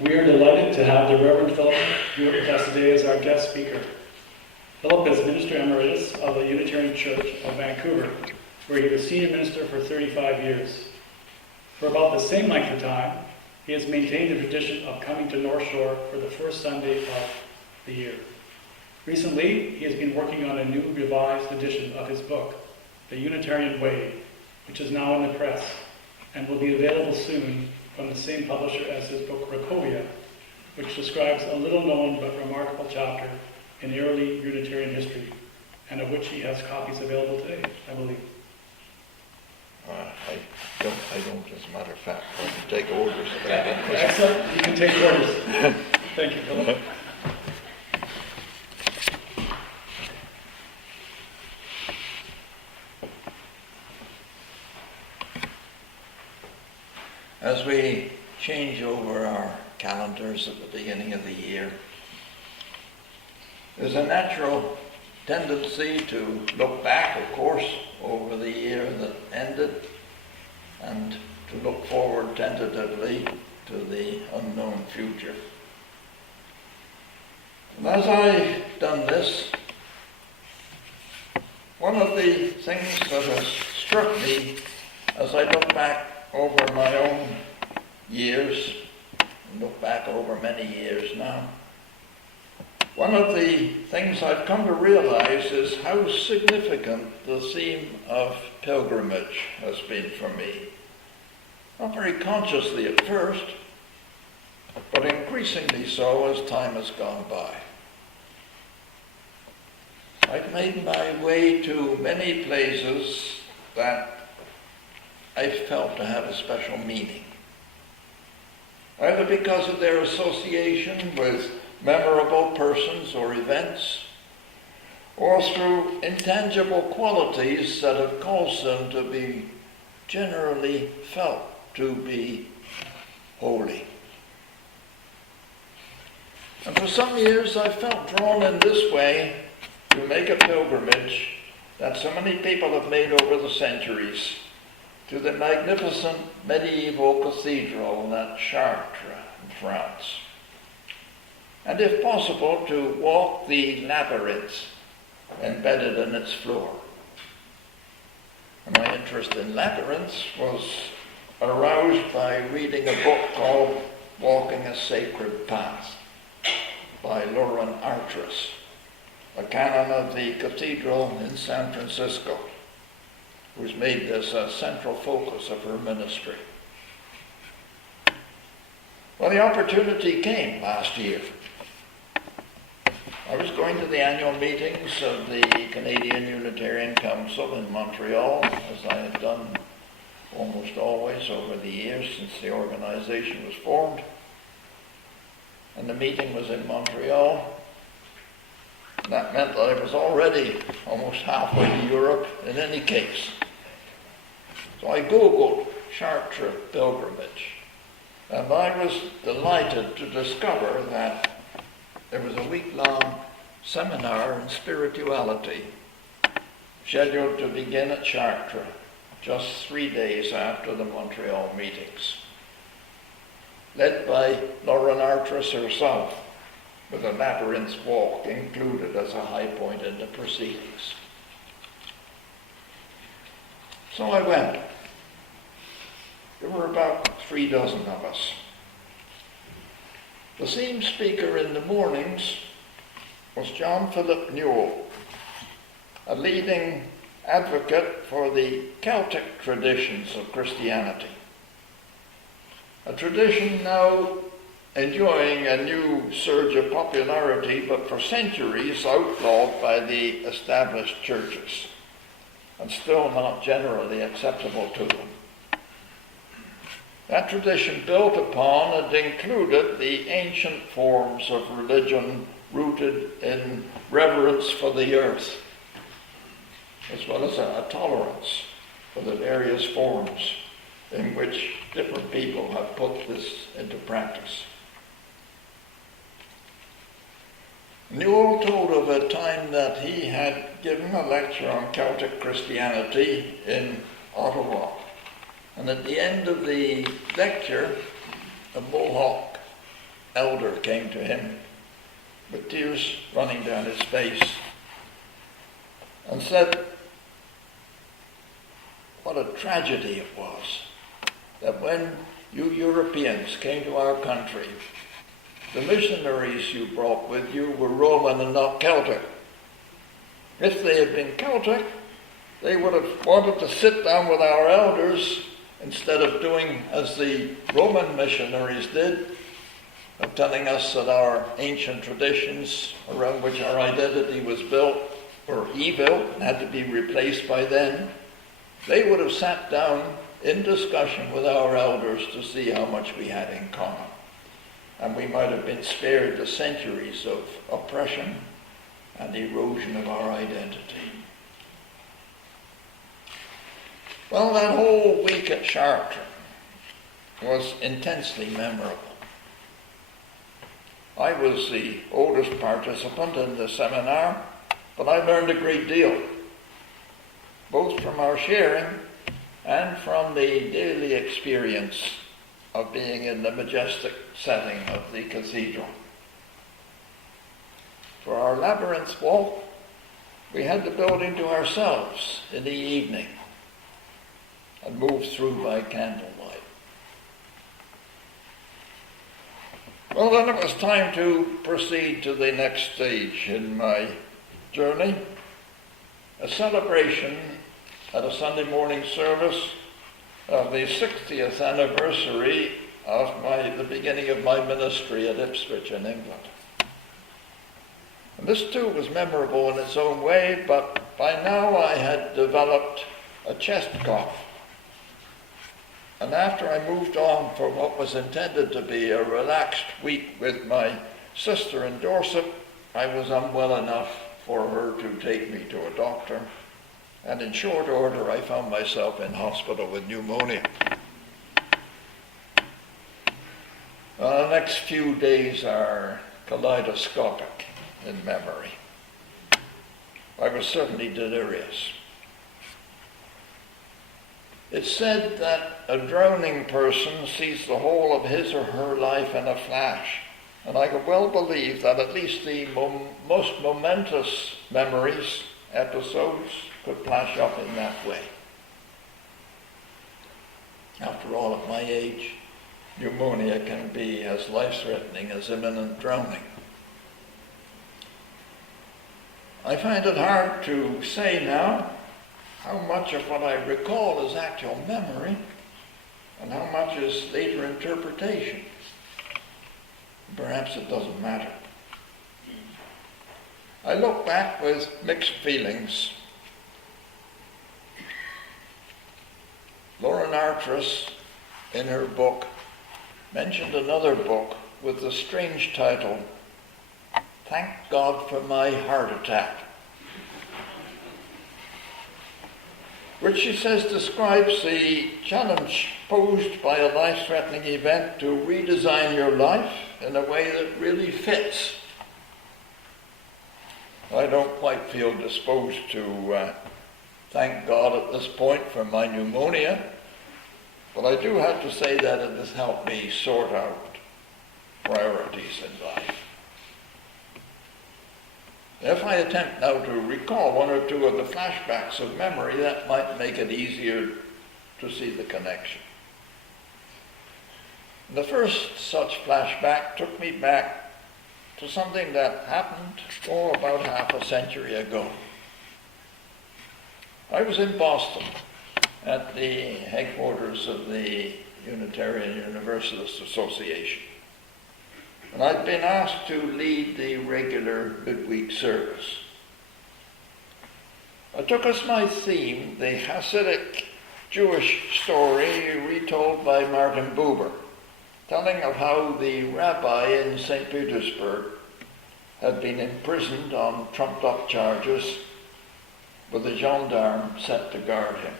We are delighted to have the Reverend Phillip Hewett with us today as our guest speaker. Phillip is Minister Emeritus of the Unitarian Church of Vancouver, where he was senior minister for 35 years. For about the same length of time, he has maintained the tradition of coming to North Shore for the first Sunday of the year. Recently, he has been working on a new revised edition of his book, The Unitarian Way, which is now in the press and will be available soon from the same publisher as his book Racovia, which describes a little-known but remarkable chapter in early Unitarian history, and of which he has copies available today, I believe. I don't, as a matter of fact, I can take orders. Excellent, you can take orders. Thank you, Phillip. As we change over our calendars at the beginning of the year, there's a natural tendency to look back, of course, over the year that ended, and to look forward tentatively to the unknown future. And as I've done this, one of the things that has struck me as I look back over my own years, and look back over many years now, one of the things I've come to realize is how significant the theme of pilgrimage has been for me. Not very consciously at first, but increasingly so as time has gone by. I've made my way to many places that I felt to have a special meaning, either because of their association with memorable persons or events, or through intangible qualities that have caused them to be generally felt to be holy. And for some years I felt drawn in this way to make a pilgrimage that so many people have made over the centuries to the magnificent medieval cathedral at Chartres in France. And if possible, to walk the labyrinth embedded in its floor. And my interest in labyrinths was aroused by reading a book called Walking a Sacred Path by Lauren Artress, a canon of the cathedral in San Francisco, who's made this a central focus of her ministry. Well, the opportunity came last year. I was going to the annual meetings of the Canadian Unitarian Council in Montreal, as I had done almost always over the years since the organization was formed. And the meeting was in Montreal. And that meant that I was already almost halfway to Europe in any case. So I Googled Chartres pilgrimage, and I was delighted to discover that there was a week-long seminar in spirituality scheduled to begin at Chartres just 3 days after the Montreal meetings, led by Lauren Artress herself, with a labyrinth walk included as a high point in the proceedings. So I went. There were about 3 dozen of us. The theme speaker in the mornings was John Philip Newell, a leading advocate for the Celtic traditions of Christianity, a tradition now enjoying a new surge of popularity, but for centuries outlawed by the established churches, and still not generally acceptable to them. That tradition built upon and included the ancient forms of religion rooted in reverence for the earth, as well as a tolerance for the various forms in which different people have put this into practice. Newell told of a time that he had given a lecture on Celtic Christianity in And at the end of the lecture, a Mohawk elder came to him with tears running down his face and said what a tragedy it was that when you Europeans came to our country, the missionaries you brought with you were Roman and not Celtic. If they had been Celtic, they would have wanted to sit down with our elders instead of doing as the Roman missionaries did, of telling us that our ancient traditions around which our identity was built were evil and had to be replaced by them. They would have sat down in discussion with our elders to see how much we had in common. And we might have been spared the centuries of oppression and erosion of our identity. Well, that whole week at Chartres was intensely memorable. I was the oldest participant in the seminar, but I learned a great deal, both from our sharing and from the daily experience of being in the majestic setting of the cathedral. For our labyrinth walk, we had the building to ourselves in the evening and moved through by candlelight. Well, then it was time to proceed to the next stage in my journey, a celebration at a Sunday morning service of the 60th anniversary of the beginning of my ministry at Ipswich in England. And this too was memorable in its own way, but by now I had developed a chest cough. And after I moved on for what was intended to be a relaxed week with my sister in Dorset, I was unwell enough for her to take me to a doctor. And in short order, I found myself in hospital with pneumonia. The next few days are kaleidoscopic in memory. I was certainly delirious. It's said that a drowning person sees the whole of his or her life in a flash. And I could well believe that at least the most momentous memories, episodes, could flash up in that way. After all, at my age, pneumonia can be as life-threatening as imminent drowning. I find it hard to say now how much of what I recall is actual memory and how much is later interpretation. Perhaps it doesn't matter. I look back with mixed feelings. Lauren Artris, in her book, mentioned another book with the strange title, Thank God for My Heart Attack, which she says describes the challenge posed by a life-threatening event to redesign your life in a way that really fits. I don't quite feel disposed to thank God at this point for my pneumonia, but I do have to say that it has helped me sort out priorities in life. If I attempt now to recall one or two of the flashbacks of memory, that might make it easier to see the connection. The first such flashback took me back to something that happened, about half a century ago. I was in Boston at the headquarters of the Unitarian Universalist Association. And I'd been asked to lead the regular midweek service. I took as my theme the Hasidic Jewish story retold by Martin Buber, telling of how the rabbi in St. Petersburg had been imprisoned on trumped-up charges with a gendarme set to guard him.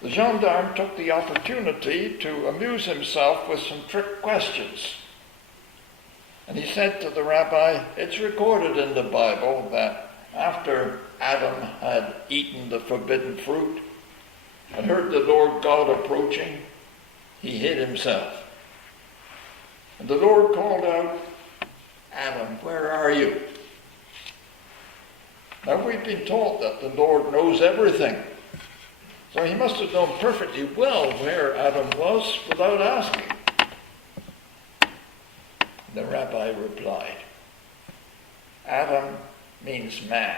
The gendarme took the opportunity to amuse himself with some trick questions. And he said to the rabbi, it's recorded in the Bible that after Adam had eaten the forbidden fruit and heard the Lord God approaching, he hid himself. And the Lord called out, Adam, where are you? Now we've been taught that the Lord knows everything. So he must have known perfectly well where Adam was without asking. The rabbi replied, Adam means man.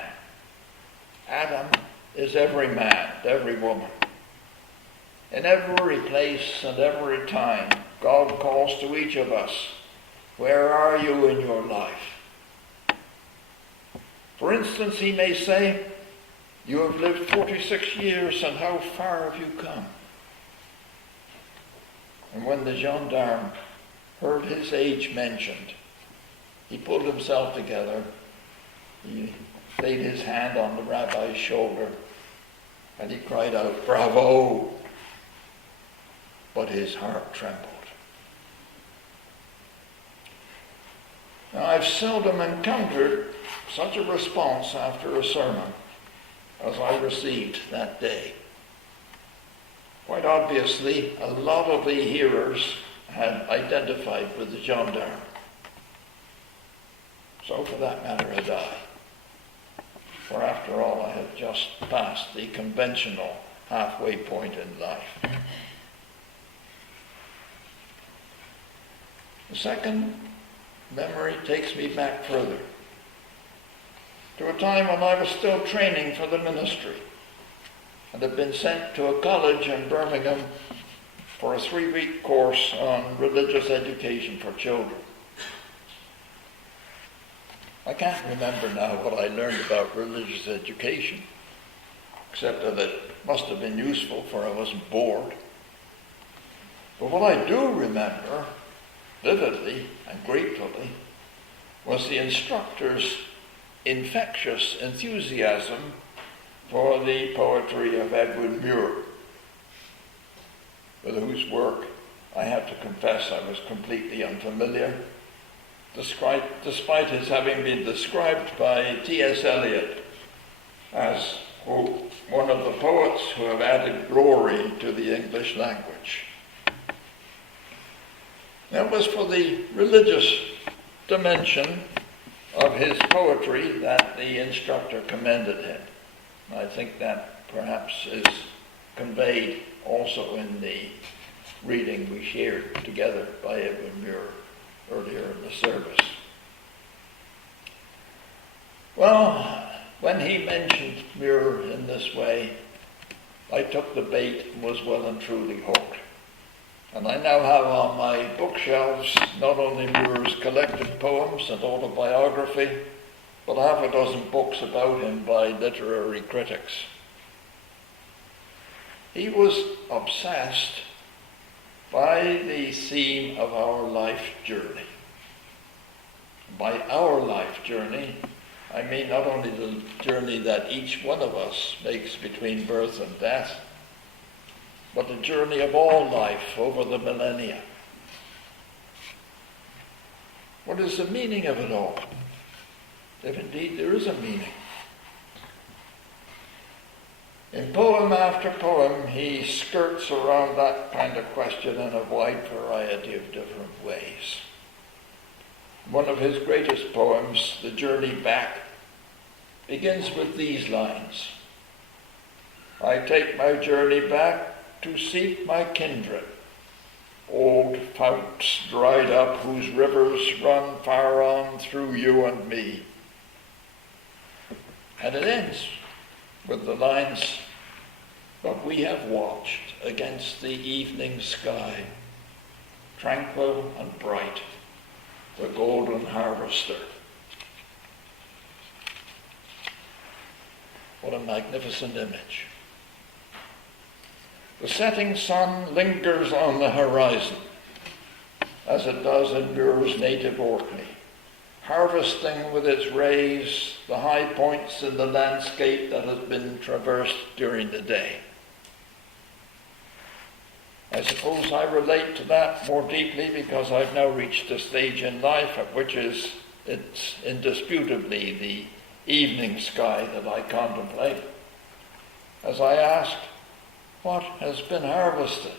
Adam is every man, every woman. In every place and every time, God calls to each of us, where are you in your life? For instance, he may say, you have lived 46 years, and how far have you come? And when the gendarme heard his age mentioned, he pulled himself together, he laid his hand on the rabbi's shoulder, and he cried out, bravo! But his heart trembled. Now, I've seldom encountered such a response after a sermon as I received that day. Quite obviously, a lot of the hearers had identified with the gendarme. So for that matter had I. For after all, I had just passed the conventional halfway point in life. The second memory takes me back further, to a time when I was still training for the ministry and had been sent to a college in Birmingham for a 3-week course on religious education for children. I can't remember now what I learned about religious education, except that it must have been useful, for I wasn't bored. But what I do remember vividly and gratefully was the instructor's infectious enthusiasm for the poetry of Edwin Muir, with whose work I have to confess I was completely unfamiliar, despite his having been described by T.S. Eliot as, quote, one of the poets who have added glory to the English language. It was for the religious dimension of his poetry that the instructor commended him. I think that perhaps is conveyed also in the reading we shared together by Edwin Muir earlier in the service. Well, when he mentioned Muir in this way, I took the bait and was well and truly hooked. And I now have on my bookshelves not only Muir's collected poems and autobiography, but half a dozen books about him by literary critics. He was obsessed by the theme of our life journey. By our life journey, I mean not only the journey that each one of us makes between birth and death, but the journey of all life over the millennia. What is the meaning of it all? If indeed there is a meaning. In poem after poem, he skirts around that kind of question in a wide variety of different ways. One of his greatest poems, The Journey Back, begins with these lines. I take my journey back to seek my kindred, old founts dried up whose rivers run far on through you and me. And it ends with the lines, but we have watched against the evening sky, tranquil and bright, the golden harvester. What a magnificent image. The setting sun lingers on the horizon, as it does in Muir's native Orkney, harvesting with its rays the high points in the landscape that has been traversed during the day. I suppose I relate to that more deeply because I've now reached a stage in life at which it's indisputably the evening sky that I contemplate, as I ask, what has been harvested?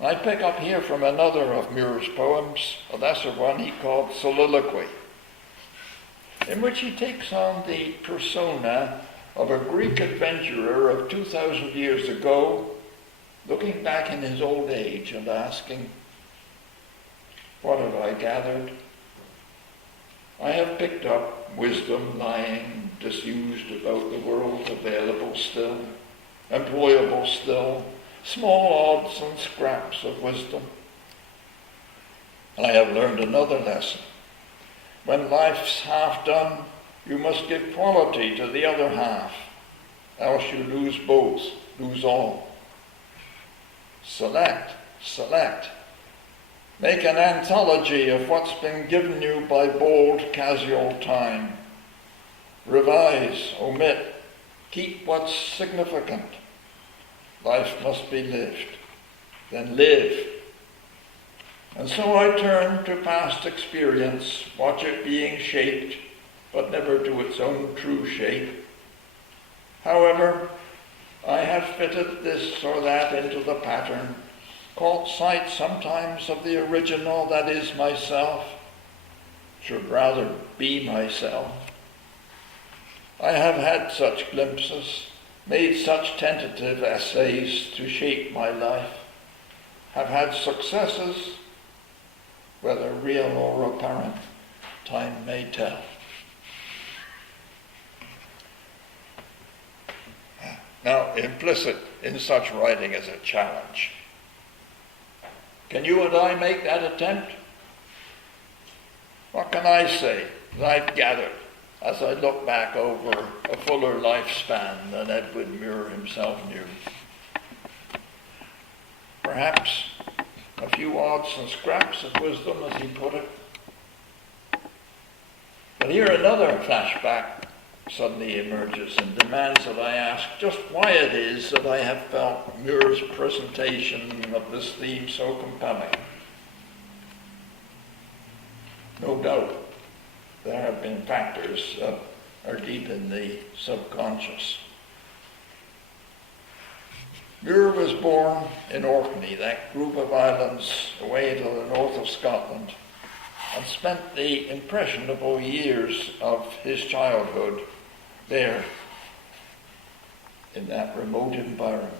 I pick up here from another of Muir's poems, a lesser one he called Soliloquy, in which he takes on the persona of a Greek adventurer of 2,000 years ago, looking back in his old age and asking, what have I gathered? I have picked up wisdom lying disused about the world, available still, employable still, small odds and scraps of wisdom. I have learned another lesson. When life's half done, you must give quality to the other half, else you lose both, lose all. Select. Make an anthology of what's been given you by bold, casual time. Revise, omit, keep what's significant. Life must be lived. Then live. And so I turn to past experience, watch it being shaped, but never to its own true shape. However, I have fitted this or that into the pattern, caught sight sometimes of the original that is myself, should rather be myself. I have had such glimpses, made such tentative essays to shape my life, have had successes, whether real or apparent, time may tell. Now, implicit in such writing is a challenge. Can you and I make that attempt? What can I say that I've gathered as I look back over a fuller lifespan than Edwin Muir himself knew? Perhaps a few odds and scraps of wisdom, as he put it. But here another flashback suddenly emerges and demands that I ask just why it is that I have felt Muir's presentation of this theme so compelling. No doubt there have been factors that are deep in the subconscious. Muir was born in Orkney, that group of islands away to the north of Scotland, and spent the impressionable years of his childhood there in that remote environment.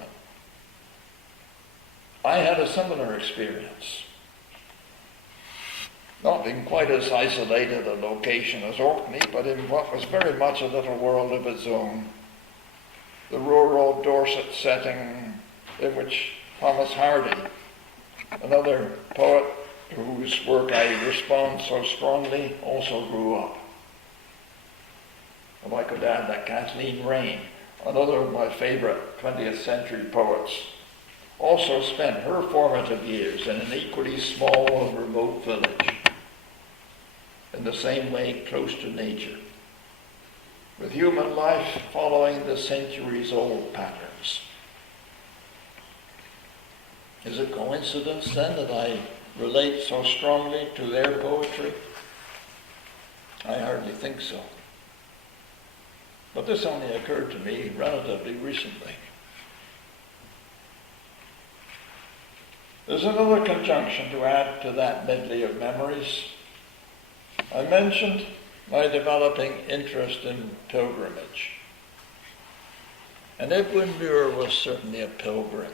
I had a similar experience. Not in quite as isolated a location as Orkney, but in what was very much a little world of its own. The rural Dorset setting in which Thomas Hardy, another poet to whose work I respond so strongly, also grew up. If I could add that Kathleen Raine, another of my favorite 20th century poets, also spent her formative years in an equally small and remote village, in the same way close to nature, with human life following the centuries-old patterns. Is it coincidence then that I relate so strongly to their poetry? I hardly think so. But this only occurred to me relatively recently. There's another conjunction to add to that medley of memories. I mentioned my developing interest in pilgrimage. And Edwin Muir was certainly a pilgrim.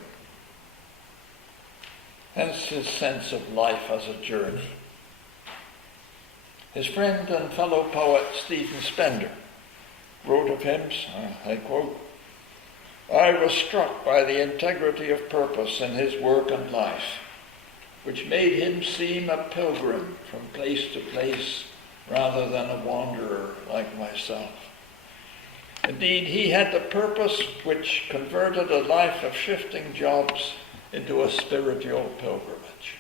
Hence his sense of life as a journey. His friend and fellow poet Stephen Spender wrote of him, I quote, "I was struck by the integrity of purpose in his work and life, which made him seem a pilgrim from place to place rather than a wanderer like myself. Indeed, he had the purpose which converted a life of shifting jobs into a spiritual pilgrimage."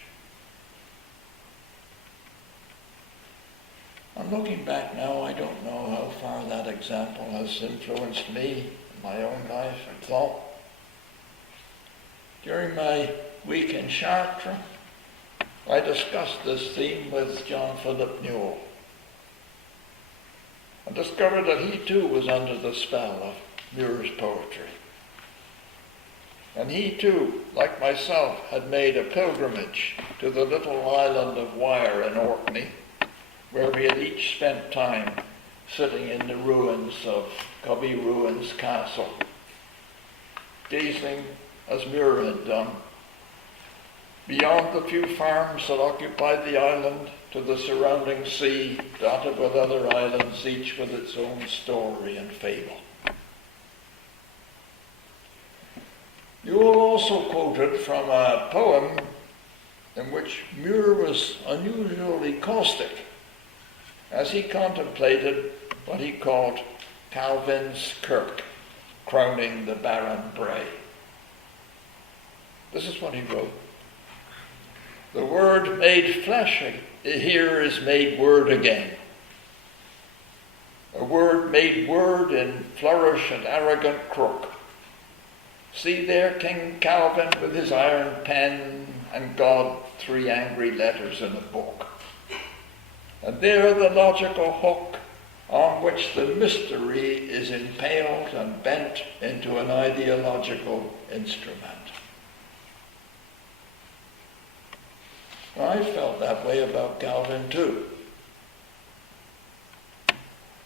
I'm looking back now, I don't know how far that example has influenced me in my own life and thought. During my week in Chartres, I discussed this theme with John Phillip Newell, and discovered that he too was under the spell of Muir's poetry. And he too, like myself, had made a pilgrimage to the little island of Wyre in Orkney, where we had each spent time sitting in the ruins of Covey Ruins Castle, gazing, as Muir had done, beyond the few farms that occupied the island to the surrounding sea, dotted with other islands, each with its own story and fable. You'll also quoted from a poem in which Muir was unusually caustic as he contemplated what he called Calvin's Kirk, crowning the barren brae. This is what he wrote. The word made flesh here is made word again. A word made word in flourish and arrogant crook. See there King Calvin with his iron pen, and God 3 angry letters in a book. And there the logical hook on which the mystery is impaled and bent into an ideological instrument. I felt that way about Calvin too.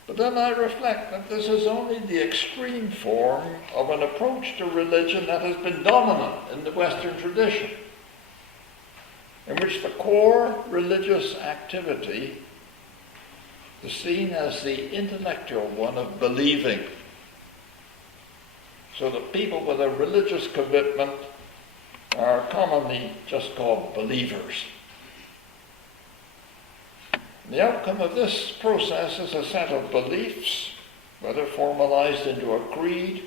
But then I reflect that this is only the extreme form of an approach to religion that has been dominant in the Western tradition, in which the core religious activity is seen as the intellectual one of believing, so that people with a religious commitment are commonly just called believers. The outcome of this process is a set of beliefs, whether formalized into a creed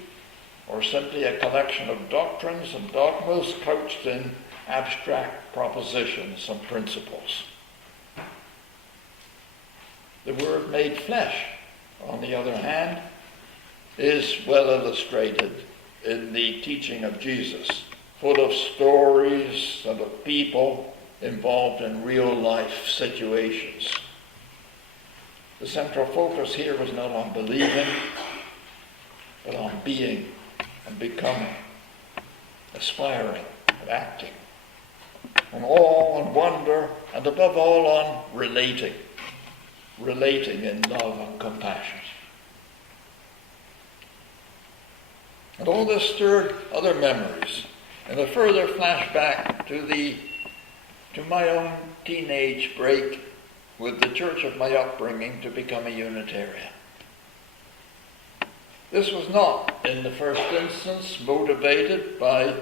or simply a collection of doctrines and dogmas couched in abstract propositions and principles. The word made flesh, on the other hand, is well illustrated in the teaching of Jesus, full of stories and of people involved in real life situations. The central focus here was not on believing, but on being and becoming, aspiring and acting, on awe and wonder, and above all on relating in love and compassion. And all this stirred other memories, and a further flashback to my own teenage break with the church of my upbringing to become a Unitarian. This was not, in the first instance, motivated by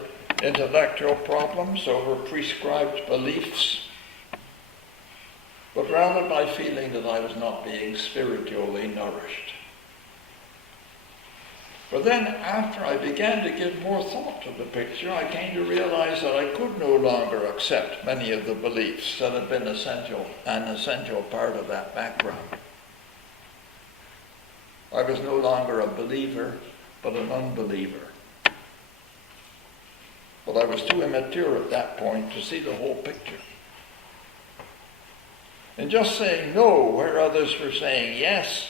intellectual problems over prescribed beliefs, but rather by feeling that I was not being spiritually nourished. But then, after I began to give more thought to the picture, I came to realize that I could no longer accept many of the beliefs that had been an essential part of that background. I was no longer a believer, but an unbeliever. But I was too immature at that point to see the whole picture. In just saying no where others were saying yes,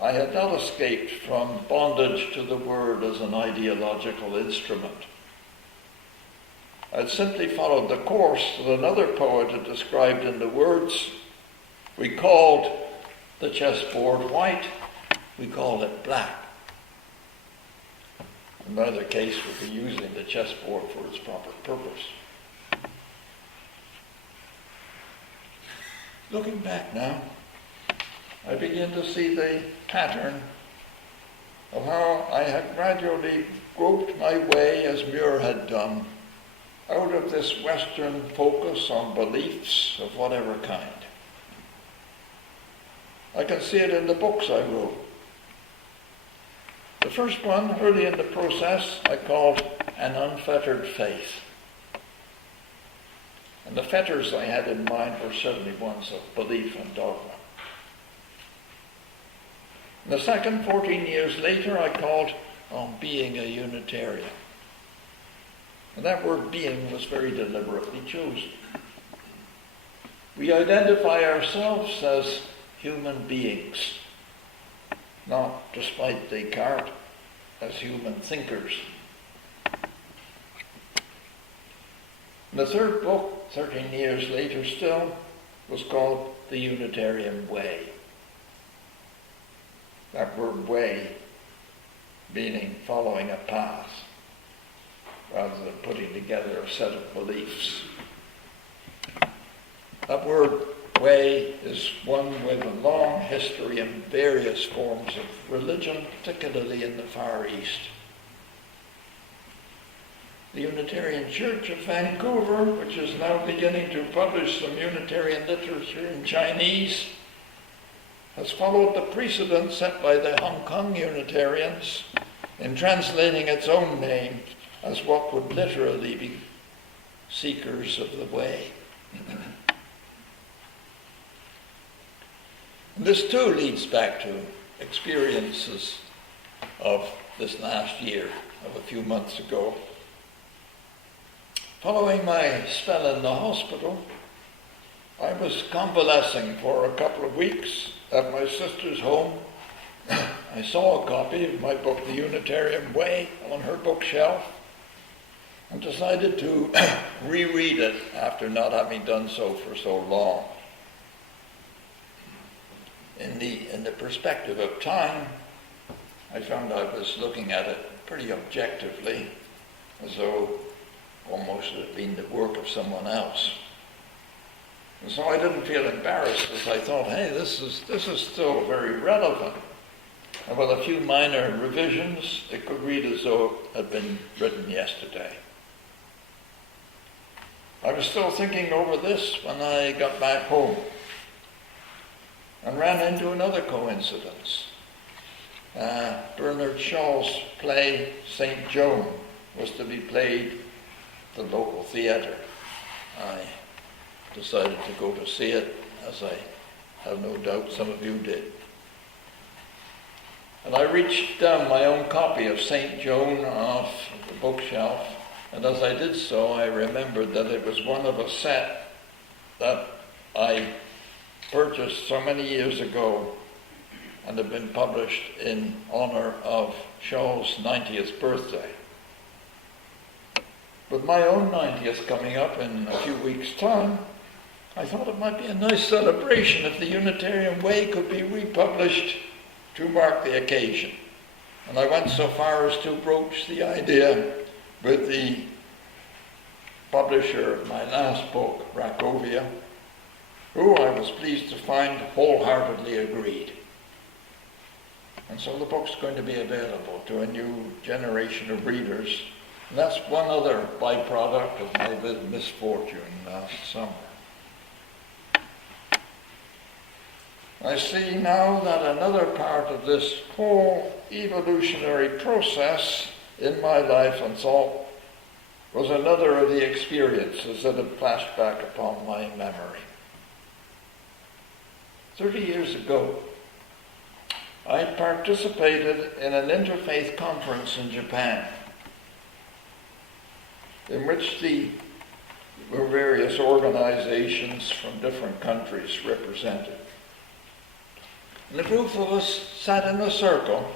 I had not escaped from bondage to the word as an ideological instrument. I had simply followed the course that another poet had described in the words, we called the chessboard white, we called it black. In neither case would be using the chessboard for its proper purpose. Looking back now, I begin to see the pattern of how I had gradually groped my way, as Muir had done, out of this Western focus on beliefs of whatever kind. I can see it in the books I wrote. The first one, early in the process, I called An Unfettered Faith. And the fetters I had in mind were certainly ones of belief and dogma. And the second, 14 years later, I called On Being a Unitarian. And that word being was very deliberately chosen. We identify ourselves as human beings, not, despite Descartes, as human thinkers. The third book, 13 years later still, was called The Unitarian Way. That word way meaning following a path rather than putting together a set of beliefs. That word way is one with a long history in various forms of religion, particularly in the Far East. The Unitarian Church of Vancouver, which is now beginning to publish some Unitarian literature in Chinese, has followed the precedent set by the Hong Kong Unitarians in translating its own name as what would literally be seekers of the way. This too leads back to experiences of this last year, of a few months ago. Following my spell in the hospital, I was convalescing for a couple of weeks at my sister's home. I saw a copy of my book, The Unitarian Way, on her bookshelf and decided to reread it after not having done so for so long. In the perspective of time, I found I was looking at it pretty objectively, as though almost it had been the work of someone else. And so I didn't feel embarrassed, as I thought, hey, this is still very relevant. And with a few minor revisions, it could read as though it had been written yesterday. I was still thinking over this when I got back home and ran into another coincidence. Bernard Shaw's play, St. Joan, was to be played at the local theatre. I decided to go to see it, as I have no doubt some of you did. And I reached down my own copy of St. Joan off the bookshelf, and as I did so, I remembered that it was one of a set that I purchased so many years ago and had been published in honor of Shaw's 90th birthday. With my own 90th coming up in a few weeks' time, I thought it might be a nice celebration if the Unitarian Way could be republished to mark the occasion. And I went so far as to broach the idea with the publisher of my last book, Rakovia, who I was pleased to find wholeheartedly agreed. And so the book's going to be available to a new generation of readers. And that's one other byproduct of my misfortune last summer. I see now that another part of this whole evolutionary process in my life and thought was another of the experiences that have flashed back upon my memory. 30 years ago, I participated in an interfaith conference in Japan, in which there were various organizations from different countries represented. And a group of us sat in a circle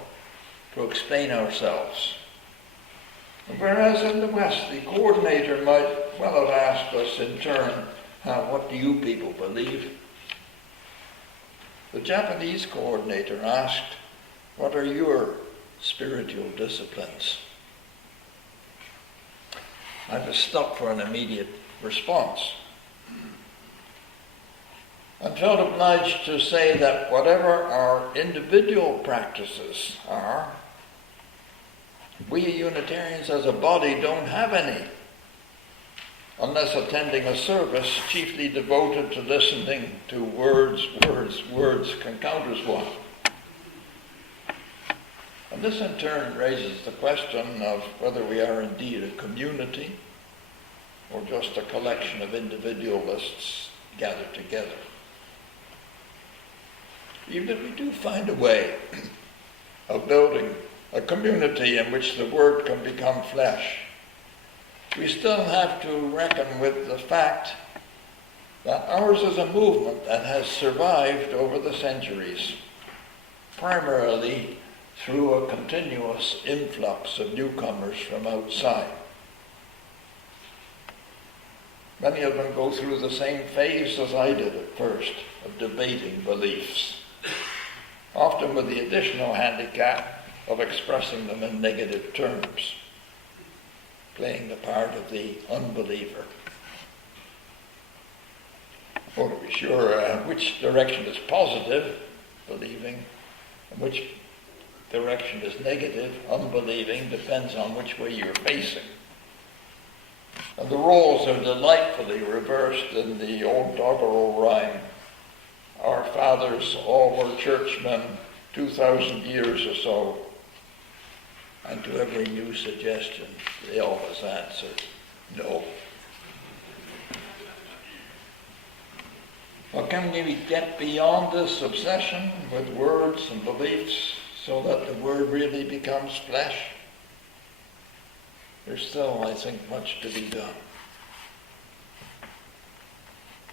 to explain ourselves. And whereas in the West, the coordinator might well have asked us in turn, what do you people believe? The Japanese coordinator asked, what are your spiritual disciplines? I was stuck for an immediate response and felt obliged to say that whatever our individual practices are, we Unitarians as a body don't have any, unless attending a service chiefly devoted to listening to words encounters one. And this in turn raises the question of whether we are indeed a community or just a collection of individualists gathered together. Even if we do find a way of building a community in which the Word can become flesh, we still have to reckon with the fact that ours is a movement that has survived over the centuries, primarily through a continuous influx of newcomers from outside. Many of them go through the same phase as I did at first, of debating beliefs, often with the additional handicap of expressing them in negative terms, playing the part of the unbeliever. Well, to be sure, which direction is positive, believing, and which direction is negative, unbelieving, depends on which way you're facing. And the roles are delightfully reversed in the old doggerel rhyme. Our fathers all were churchmen 2,000 years or so, and to every new suggestion, they always answered, no. Well, can we get beyond this obsession with words and beliefs so that the word really becomes flesh? There's still, I think, much to be done.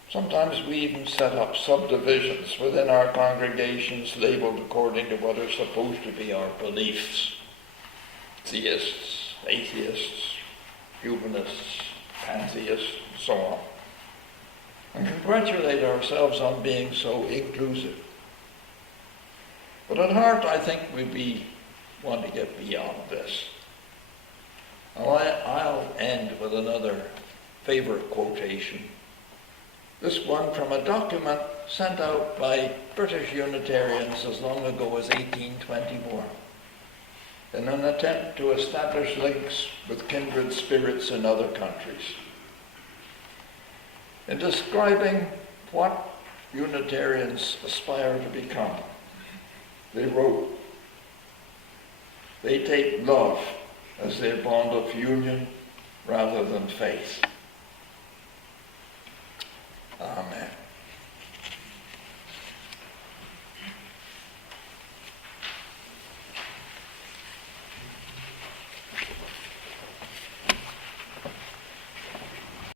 Sometimes we even set up subdivisions within our congregations labeled according to what are supposed to be our beliefs. Theists, atheists, humanists, pantheists, and so on. And congratulate ourselves on being so inclusive. But at heart, I think we want to get beyond this. I'll end with another favorite quotation. This one from a document sent out by British Unitarians as long ago as 1821 in an attempt to establish links with kindred spirits in other countries. In describing what Unitarians aspire to become, they wrote, "They take love as their bond of union rather than faith.